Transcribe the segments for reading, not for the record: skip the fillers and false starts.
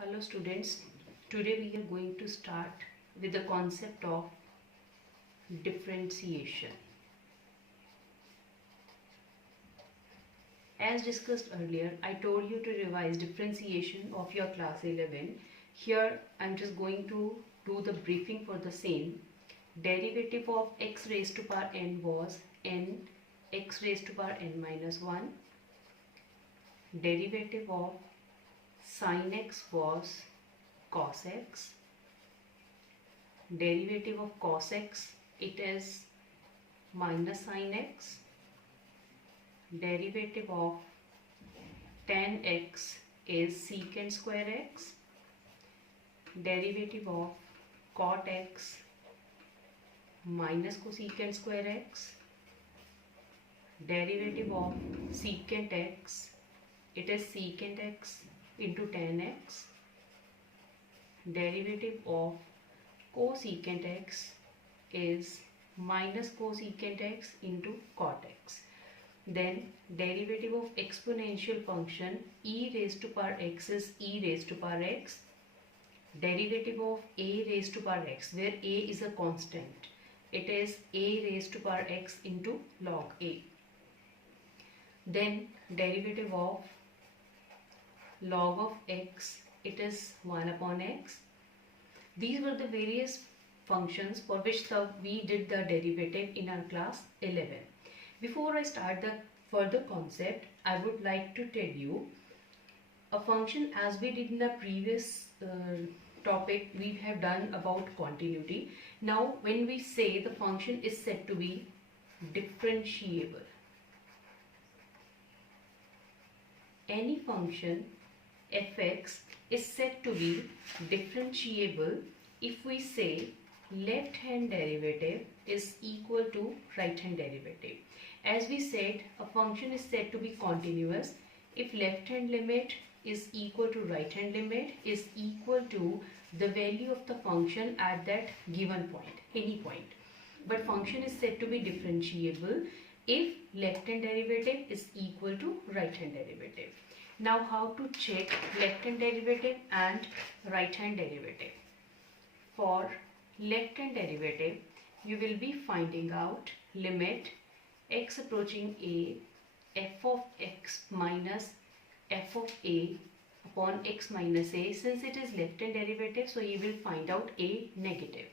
Hello students, today we are going to start with the concept of differentiation. As discussed earlier, I told you to revise differentiation of your class 11. Here I am just going to do the briefing for the same. Derivative of x raised to power n was n x raised to power n minus 1. Derivative of sin x was cos x. Derivative of cos x, it is minus sin x. Derivative of tan x is secant square x. Derivative of cot x minus cosecant square x. Derivative of secant x, it is secant x into tan x. Derivative of cosecant x is minus cosecant x into cot x. Then derivative of exponential function e raised to power x is e raised to power x. Derivative of a raised to power x, where a is a constant, it is a raised to power x into log a. Then derivative of log of x, it is 1 upon x. These were the various functions for which we did the derivative in our class 11. Before I start the further concept, I would like to tell you a function, as we did in the previous topic we have done about continuity. Now when we say the function is said to be differentiable, any function fx is said to be differentiable if we say left hand derivative is equal to right hand derivative. As we said, a function is said to be continuous if left hand limit is equal to right hand limit is equal to the value of the function at that given point, any point. But function is said to be differentiable if left hand derivative is equal to right hand derivative. Now how to check left hand derivative and right hand derivative? For left hand derivative, you will be finding out limit x approaching a f of x minus f of a upon x minus a. Since it is left hand derivative, so you will find out a negative.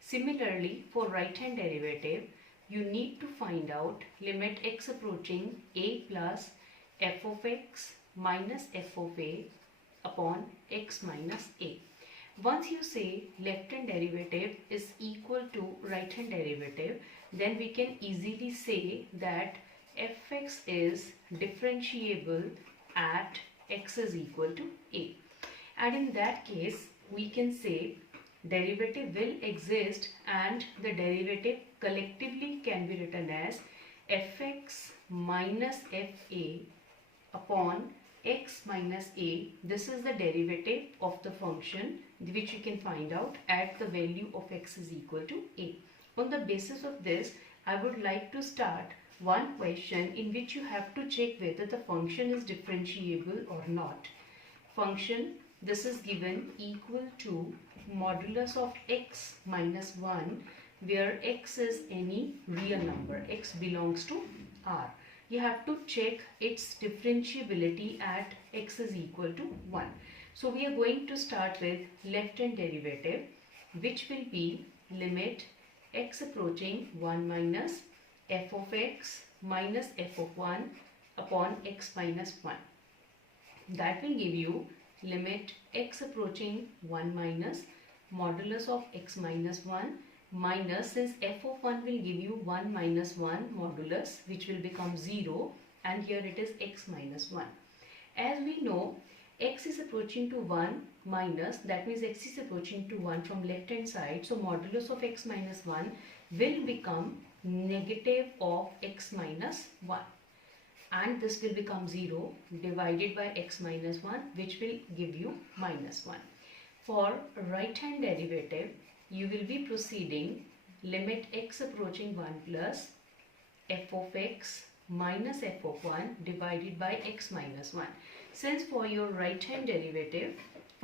Similarly, for right hand derivative, you need to find out limit x approaching a plus f of x minus f of a upon x minus a. Once you say left hand derivative is equal to right hand derivative, then we can easily say that fx is differentiable at x is equal to a. And in that case, we can say derivative will exist and the derivative collectively can be written as fx minus fa upon x minus a. This is the derivative of the function which you can find out at the value of x is equal to a. On the basis of this, I would like to start one question in which you have to check whether the function is differentiable or not. Function, this is given equal to modulus of x minus 1, where x is any real number, x belongs to R. You have to check its differentiability at x is equal to 1. So we are going to start with left hand derivative, which will be limit x approaching 1 minus f of x minus f of 1 upon x minus 1. That will give you limit x approaching 1 minus modulus of x minus 1 minus, since f of 1 will give you 1 minus 1 modulus, which will become 0, and here it is x minus 1. As we know, x is approaching to 1 minus, that means x is approaching to 1 from left hand side, so modulus of x minus 1 will become negative of x minus 1, and this will become 0 divided by x minus 1, which will give you minus 1. For right hand derivative, you will be proceeding limit x approaching 1 plus f of x minus f of 1 divided by x minus 1. Since for your right hand derivative,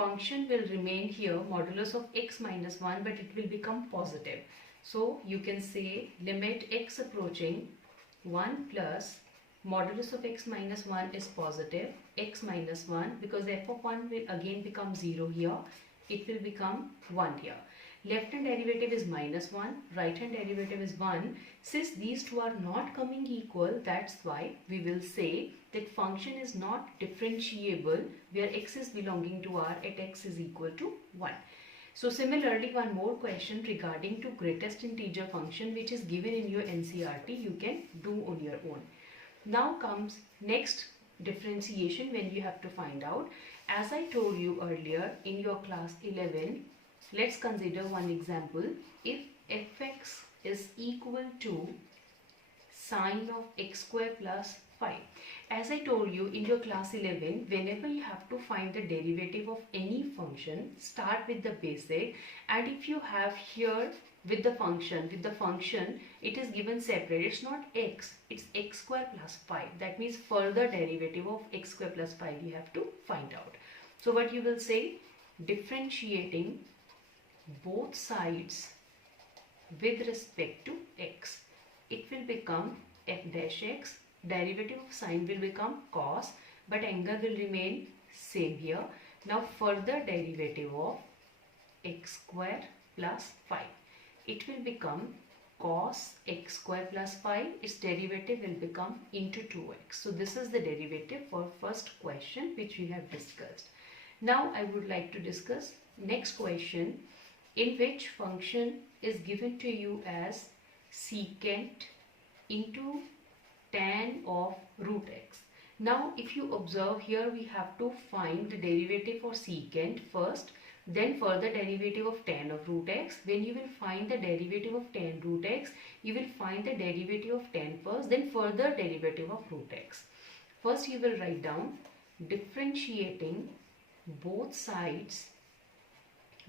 function will remain here modulus of x minus 1, but it will become positive. So you can say limit x approaching 1 plus modulus of x minus 1 is positive, x minus 1, because f of 1 will again become 0 here, it will become 1 here. Left hand derivative is minus 1, right hand derivative is 1. Since these two are not coming equal, that's why we will say that function is not differentiable where x is belonging to r at x is equal to 1. So similarly, one more question regarding to greatest integer function which is given in your NCERT, you can do on your own. Now comes next differentiation when you have to find out. As I told you earlier in your class 11, let's consider one example. If fx is equal to sine of x square plus 5. As I told you in your class 11, whenever you have to find the derivative of any function, start with the basic, and if you have here with the function, it is given separate, it's not x, it's x square plus 5. That means further derivative of x square plus 5 you have to find out. So what you will say, differentiating both sides with respect to x, it will become f dash x, derivative of sine will become cos, but angle will remain same here. Now further derivative of x square plus 5, it will become cos x square plus 5, its derivative will become into 2x. So this is the derivative for first question which we have discussed. Now I would like to discuss next question, in which function is given to you as secant into tan of root x. Now if you observe here, we have to find the derivative for secant first, then further derivative of tan of root x. When you will find the derivative of tan root x, you will find the derivative of tan first, then further derivative of root x. First you will write down differentiating both sides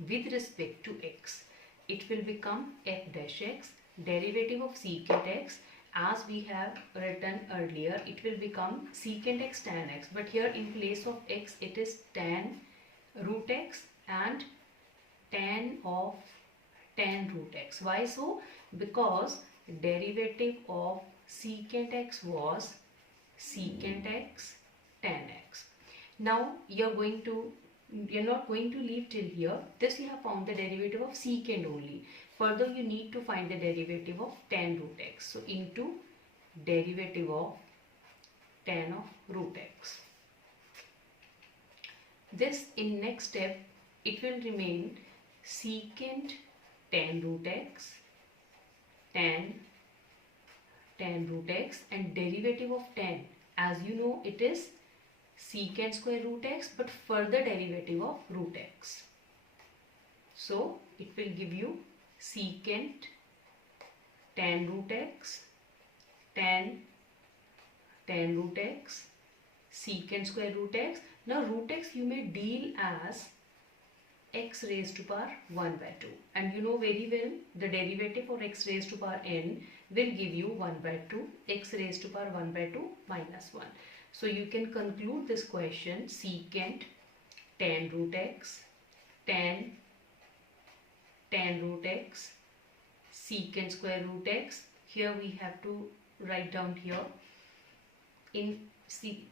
with respect to x. It will become f dash x, derivative of secant x, as we have written earlier, it will become secant x tan x, but here in place of x it is tan root x and tan of tan root x. Why so? Because derivative of secant x was secant x tan x. Now you're not going to leave till here. This you have found the derivative of secant only. Further you need to find the derivative of tan root x. So into derivative of tan of root x. This in next step it will remain secant tan root x, tan root x, and derivative of tan, as you know, it is secant square root x, but further derivative of root x. So it will give you secant tan root x, tan root x, secant square root x. Now root x you may deal as x raised to power 1 by 2, and you know very well the derivative for x raised to power n will give you 1 by 2, x raised to power 1 by 2 minus 1. So you can conclude this question secant tan root x, tan root x, secant square root x. Here we have to write down here in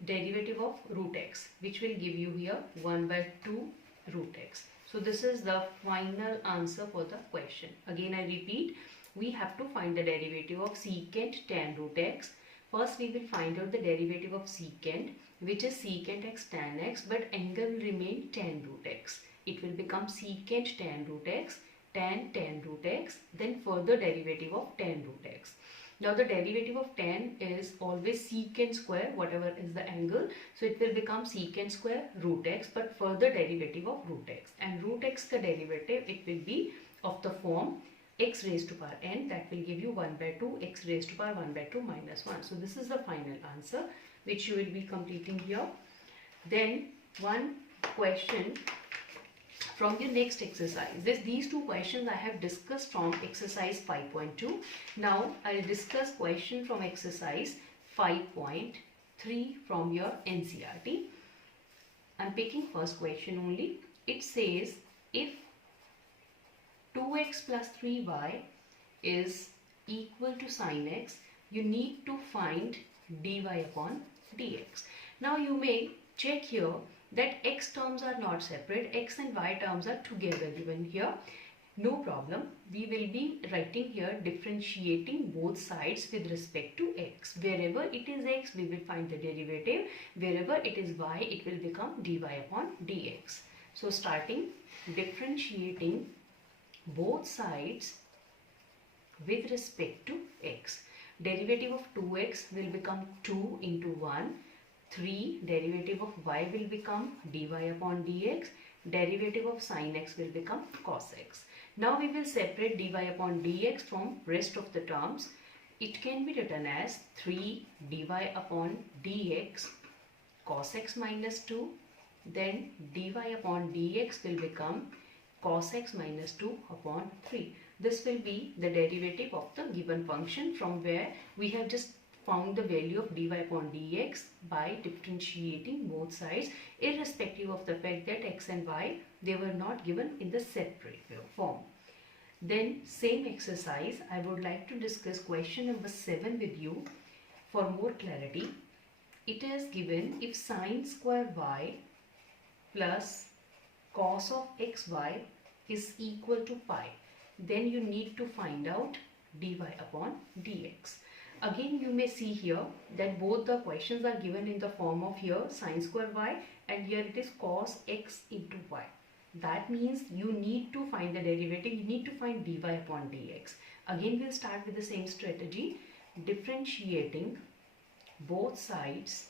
derivative of root x, which will give you here 1 by 2 root x. So this is the final answer for the question. Again I repeat, we have to find the derivative of secant tan root x. First we will find out the derivative of secant, which is secant x tan x, but angle will remain tan root x. It will become secant tan root x, tan root x, then further derivative of tan root x. Now the derivative of tan is always secant square, whatever is the angle. So it will become secant square root x, but further derivative of root x. And root x ka derivative, it will be of the form x raised to power n, that will give you 1 by 2 x raised to power 1 by 2 minus 1. So this is the final answer which you will be completing here. Then one question from your next exercise. These two questions I have discussed from exercise 5.2. Now I'll discuss question from exercise 5.3 from your NCERT. I'm picking first question only. it says if 2x plus 3y is equal to sine x, you need to find dy upon dx. Now you may check here that x terms are not separate, x and y terms are together given here. No problem, we will be writing here differentiating both sides with respect to x. Wherever it is x, we will find the derivative. Wherever it is y, it will become dy upon dx. So starting differentiating both sides with respect to x. Derivative of 2x will become 2 into 1. 3. Derivative of y will become dy upon dx. Derivative of sin x will become cos x. Now we will separate dy upon dx from rest of the terms. It can be written as 3 dy upon dx cos x minus 2. Then dy upon dx will become cos x minus 2 upon 3. This will be the derivative of the given function from where we have just found the value of dy upon dx by differentiating both sides irrespective of the fact that x and y, they were not given in the separate form. Then same exercise, I would like to discuss question number 7 with you for more clarity. It is given if sine square y plus cos of xy is equal to pi, then you need to find out dy upon dx. Again, you may see here that both the questions are given in the form of here sine square y and here it is cos x into y. That means you need to find the derivative, you need to find dy upon dx. Again, we'll start with the same strategy, differentiating both sides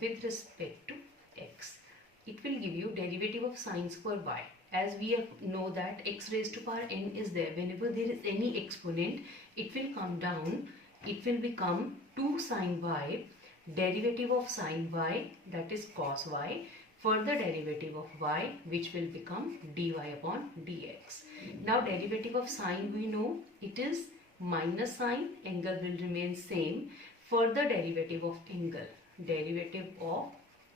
with respect to x. It will give you derivative of sine square y. As we know that x raised to power n is there, whenever there is any exponent, it will come down, it will become 2 sine y, derivative of sine y, that is cos y, further derivative of y, which will become dy upon dx. Now derivative of sine, we know it is minus sine, angle will remain same, further derivative of angle, derivative of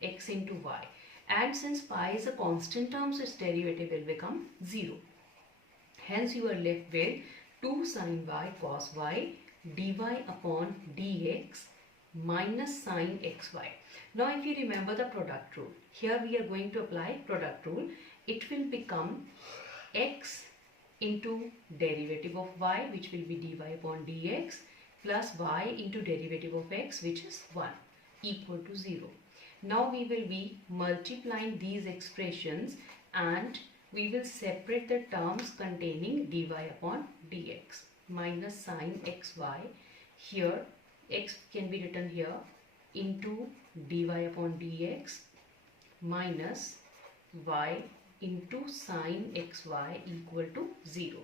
x into y. And since pi is a constant term, so its derivative will become 0. Hence you are left with 2 sine y cos y dy upon dx minus sine xy. Now if you remember the product rule, here we are going to apply product rule. It will become x into derivative of y, which will be dy upon dx, plus y into derivative of x, which is 1, equal to 0. Now we will be multiplying these expressions and we will separate the terms containing dy upon dx minus sine xy. Here x can be written here into dy upon dx minus y into sine xy equal to 0.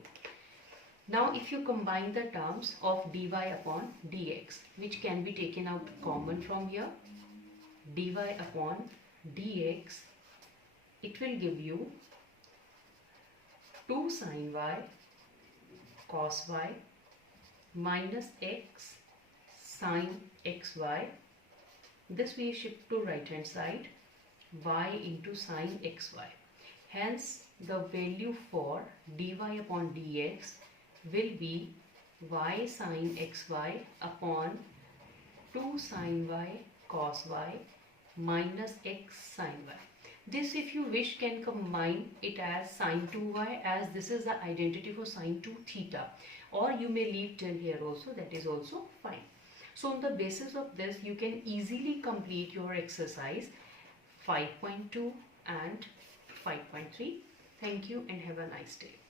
Now if you combine the terms of dy upon dx, which can be taken out common from here, dy upon dx, it will give you 2 sine y cos y minus x sine xy. This we shift to right hand side, y into sine xy. Hence the value for dy upon dx will be y sine xy upon 2 sine y cos y minus x sine y. This, if you wish, can combine it as sine 2y, as this is the identity for sine 2 theta, or you may leave till here also, that is also fine. So on the basis of this, you can easily complete your exercise 5.2 and 5.3. Thank you and have a nice day.